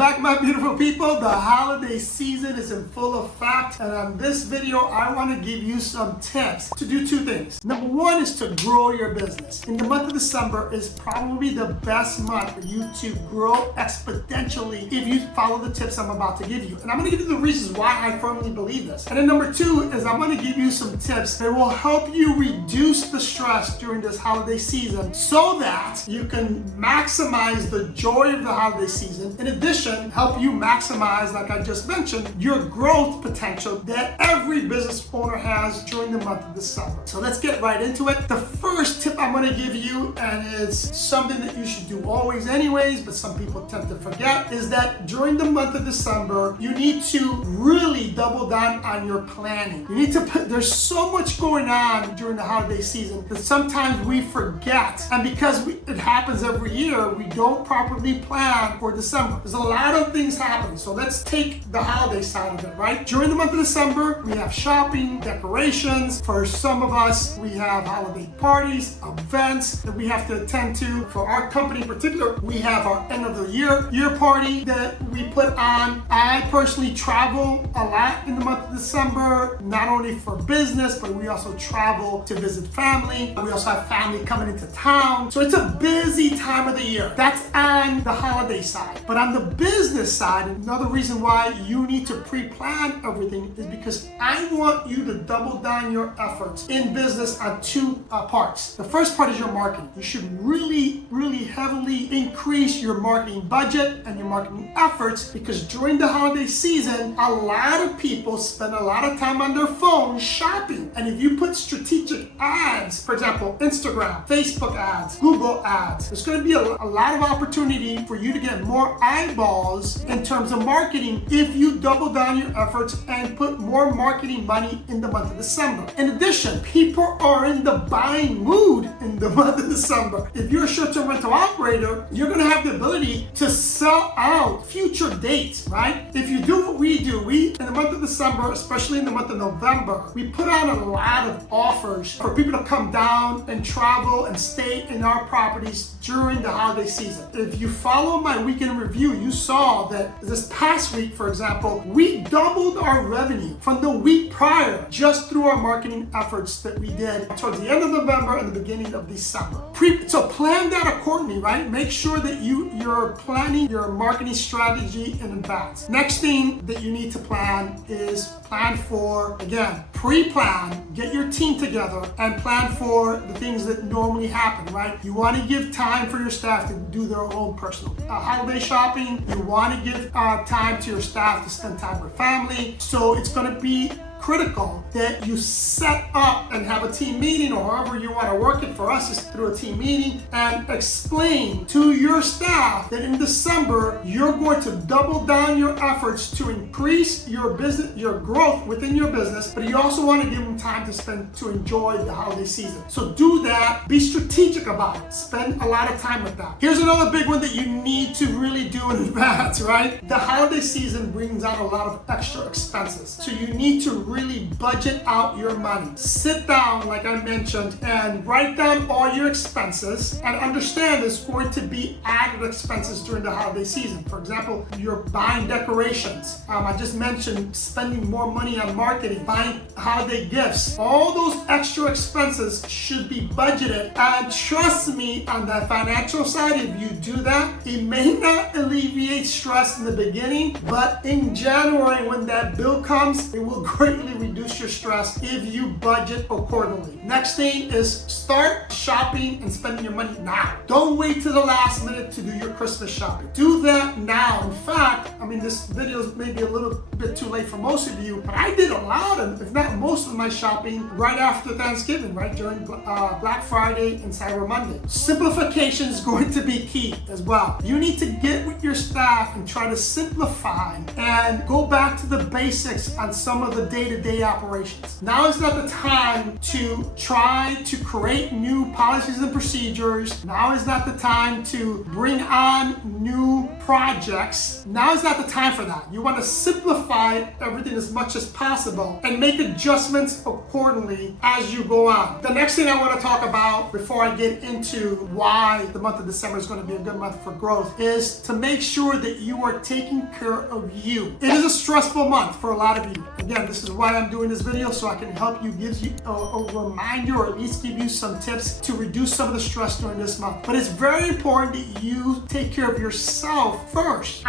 back, my beautiful people. The holiday season is in full effect, and on this video I want to give you some tips to do two things. Number one is to grow your business. In the month of December is probably the best month for you to grow exponentially if you follow the tips I'm about to give you. And I'm going to give you the reasons why I firmly believe this. And then number two is I'm going to give you some tips that will help you reduce the stress during this holiday season so that you can maximize the joy of the holiday season. In addition, help you maximize, like I just mentioned, your growth potential that every business owner has during the month of December. So let's get right into it. The first tip I'm going to give you, and it's something that you should do always anyways, but some people tend to forget, is that during the month of December, you need to really double down on your planning. You need to there's so much going on during the holiday season that sometimes we forget. And because it happens every year, we don't properly plan for December. There's a lot of things happening. So let's take the holiday side of it, right? During the month of December, we have shopping, decorations. For some of us, we have holiday parties, events that we have to attend to. For our company in particular, we have our end of the year party that we put on. I personally travel a lot in the month of December, not only for business, but we also travel to visit family. We also have family coming into town. So it's a busy time of the year. That's on the holiday side. But on the business side, another reason why you need to pre-plan everything is because I want you to double down your efforts in business on two parts. The first part is your marketing. You should really heavily increase your marketing budget and your marketing efforts, because during the holiday season, a lot of people spend a lot of time on their phone shopping. And if you put strategic ads, for example, Instagram, Facebook ads, Google ads, there's going to be a lot of opportunity for you to get more eyeballs in terms of marketing if you double down your efforts and put more marketing money in the month of December. In addition, people are in the buying mood in the month of December. If you're a short-term rental operator, you're going to have the ability to sell out future dates, right? If you do what we do, in the month of December, especially in the month of November, we put on a lot of offers for people to come down and travel and stay in our properties during the holiday season. If you follow my weekend review, you saw that this past week, for example, we doubled our revenue from the week prior just through our marketing efforts that we did towards the end of November and the beginning of December. So plan that accordingly, right? Make sure that you're planning your marketing strategy in advance. Next thing that you need to plan is plan for, again, pre-plan, get your team together and plan for the things that normally happen, right? You want to give time for your staff to do their own personal holiday shopping. You want to give time to your staff to spend time with family. So it's going to be critical that you set up and have a team meeting, or however you want to work it. For us, is through a team meeting, and explain to your staff that in December you're going to double down your efforts to increase your business, your growth within your business, but you also want to give them time to spend to enjoy the holiday season. So do that. Be strategic about it. Spend a lot of time with that. Here's another big one that you need to really do in advance, right? The holiday season brings out a lot of extra expenses. So you need to really budget out your money. Sit down, like I mentioned, and write down all your expenses, and understand there's going to be added expenses during the holiday season. For example, you're buying decorations. I just mentioned spending more money on marketing, buying holiday gifts. All those extra expenses should be budgeted. And trust me, on the financial side, if you do that, it may not alleviate stress in the beginning, but in January, when that bill comes, it will greatly reduce your stress if you budget accordingly. Next thing is start shopping and spending your money now. Don't wait till the last minute to do your Christmas shopping. Do that now. In fact, I mean, this video is maybe a little bit too late for most of you, but I did a lot of, if not most of my shopping right after Thanksgiving, right during Black Friday and Cyber Monday. Simplification is going to be key as well. You need to get with your staff and try to simplify and go back to the basics on some of the day-to-day operations. Now is not the time to try to create new policies and procedures. Now is not the time to bring on new projects, now is not the time for that. You want to simplify everything as much as possible and make adjustments accordingly as you go on. The next thing I want to talk about before I get into why the month of December is going to be a good month for growth is to make sure that you are taking care of you. It is a stressful month for a lot of you. Again, this is why I'm doing this video, so I can help you, give you a reminder, or at least give you some tips to reduce some of the stress during this month. But it's very important that you take care of yourself first.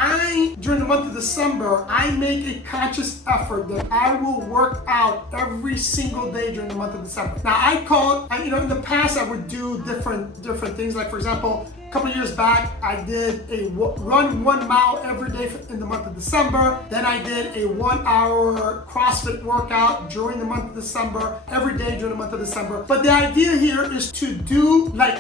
During the month of December, I make a conscious effort that I will work out every single day during the month of December. Now, in the past, I would do different things. Like, for example, a couple of years back, I did a run 1 mile every day in the month of December. Then I did a 1 hour CrossFit workout during the month of December, every day during the month of December. But the idea here is to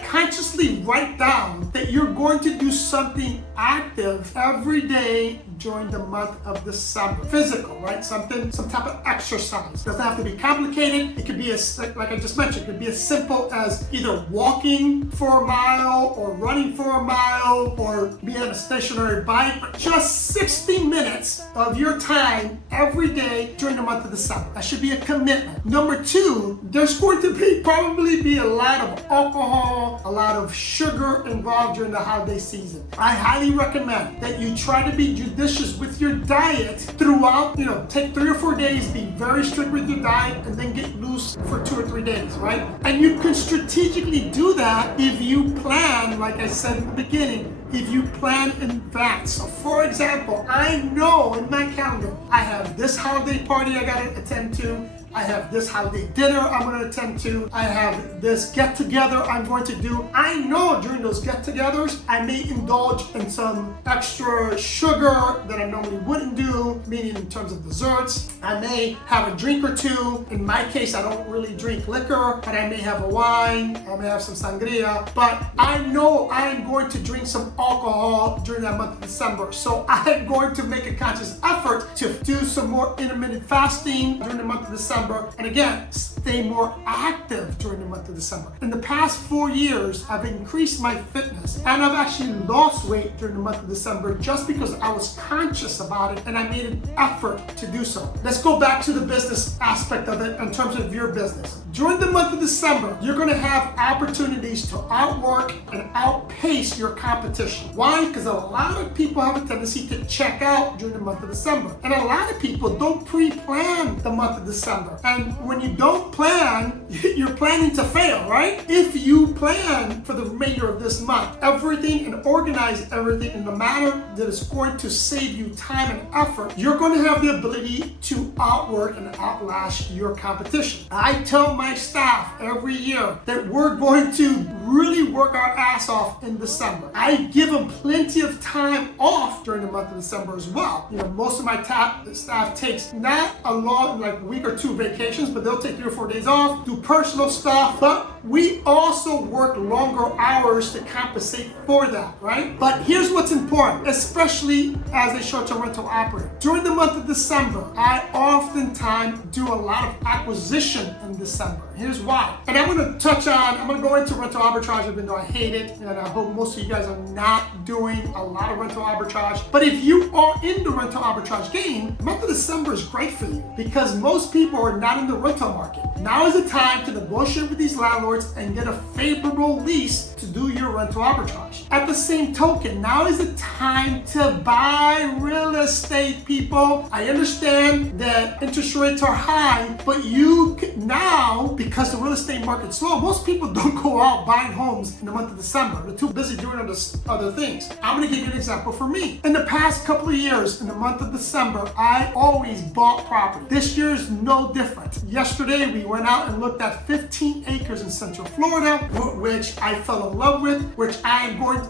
consciously write down that you're going to do something active every day during the month of December. Physical, right? Some type of exercise. It doesn't have to be complicated. It could be, like I just mentioned, it could be as simple as either walking for a mile or running for a mile or being on a stationary bike. Just 60 minutes of your time every day during the month of December. That should be a commitment. Number two, there's going to probably be a lot of alcohol, a lot of sugar involved during the holiday season. I highly recommend that you try to be judicious with your diet throughout, take 3 or 4 days, be very strict with your diet, and then get loose for 2 or 3 days, right? And you can strategically do that if you plan, like I said in the beginning, if you plan in advance. So for example, I know in my calendar, I have this holiday party I gotta attend to, I have this holiday dinner I'm going to attend to, I have this get-together I'm going to do. I know during those get-togethers, I may indulge in some extra sugar that I normally wouldn't do, meaning in terms of desserts. I may have a drink or two. In my case, I don't really drink liquor, but I may have a wine, I may have some sangria, but I know I'm going to drink some alcohol during that month of December. So I'm going to make a conscious effort to do some more intermittent fasting during the month of December. And again, stay more active during the month of December. In the past 4 years, I've increased my fitness and I've actually lost weight during the month of December just because I was conscious about it and I made an effort to do so. Let's go back to the business aspect of it in terms of your business. During the month of December, you're going to have opportunities to outwork and outpace your competition. Why? Because a lot of people have a tendency to check out during the month of December. And a lot of people don't pre-plan the month of December. And when you don't plan, you're planning to fail, right? If you plan for the remainder of this month, everything, and organize everything in the manner that is going to save you time and effort, you're going to have the ability to outwork and outlast your competition. I tell my staff every year that we're going to really work our ass off in December. I give them plenty of time off during the month of December as well. Most of my staff takes not a long, like week or two vacations, but they'll take 3 or 4 days off, do personal stuff, but we also work longer hours to compensate for that, right? But here's what's important, especially as a short-term rental operator. During the month of December, I oftentimes do a lot of acquisition in December. Here's why. And I'm going to go into rental arbitrage, even though I hate it, and I hope most of you guys are not doing a lot of rental arbitrage. But if you are in the rental arbitrage game, the month of December is great for you because most people are not in the rental market. Now is the time to negotiate with these landlords and get a favorable lease to do your rental arbitrage. At the same token, now is the time to buy real estate, people. I understand that interest rates are high, but you can now, because the real estate market's slow, most people don't go out buying homes in the month of December. They're too busy doing other things. I'm going to give you an example for me. In the past couple of years, in the month of December, I always bought property. This year is no different. Yesterday, we went out and looked at 15 acres in Central Florida, which I fell in love with, which I am going to,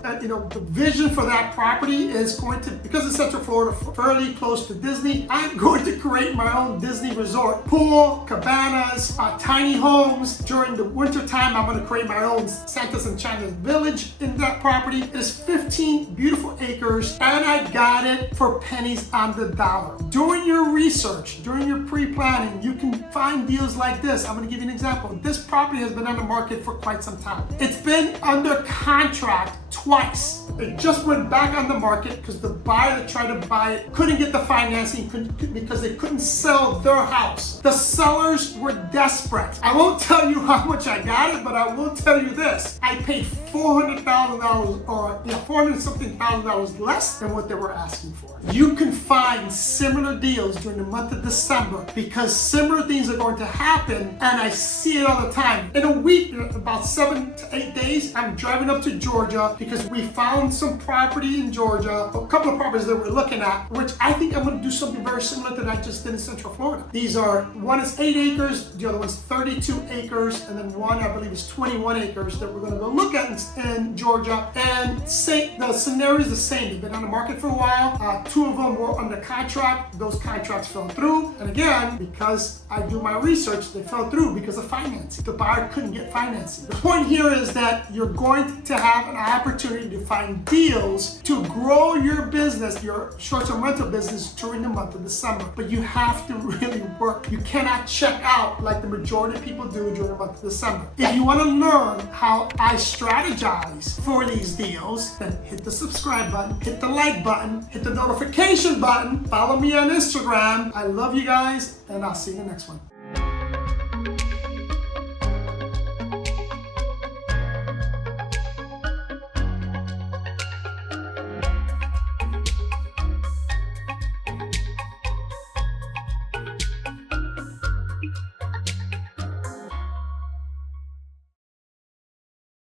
the vision for that property is going to, because it's Central Florida, fairly close to Disney, I'm going to create my own Disney resort. Pool, cabanas, tiny homes. During the winter time, I'm going to create my own Santa's Enchanted Village in that property. It is 15 beautiful acres, and I got it for pennies on the dollar. During your research, during your pre-planning, you can find deals like this. I'm going to give you an example. This property has been on the market for quite some time. It's been under contract twice. It just went back on the market because the buyer that tried to buy it couldn't get the financing because they couldn't sell their house. The sellers were desperate. I won't tell you how much I got it, but I will tell you this. I paid $400,000 or $400 something thousand less than what they were asking for. You can find similar deals during the month of December because similar things are going to happen, and I see it all the time. In a week, about 7 to 8 days, I'm driving up to Georgia because we found some property in Georgia, a couple of properties that we're looking at, which I think I'm going to do something very similar to that I just did in Central Florida. These are, one is 8 acres, the other one's 32 acres, and then one I believe is 21 acres that we're going to go look at in Georgia. And the scenario is the same. They've been on the market for a while. 2 of them were under contract. Those contracts fell through. And again, because I do my research, they fell through because of financing. The buyer couldn't get financing. The point here is that you're going to have an opportunity to find deals to grow your business, your short-term rental business during the month of December. But you have to really work. You cannot check out like the majority of people do during the month of December. If you want to learn how I strategize for these deals, then hit the subscribe button, hit the like button, hit the notification button, follow me on Instagram. I love you guys, and I'll see you in the next one.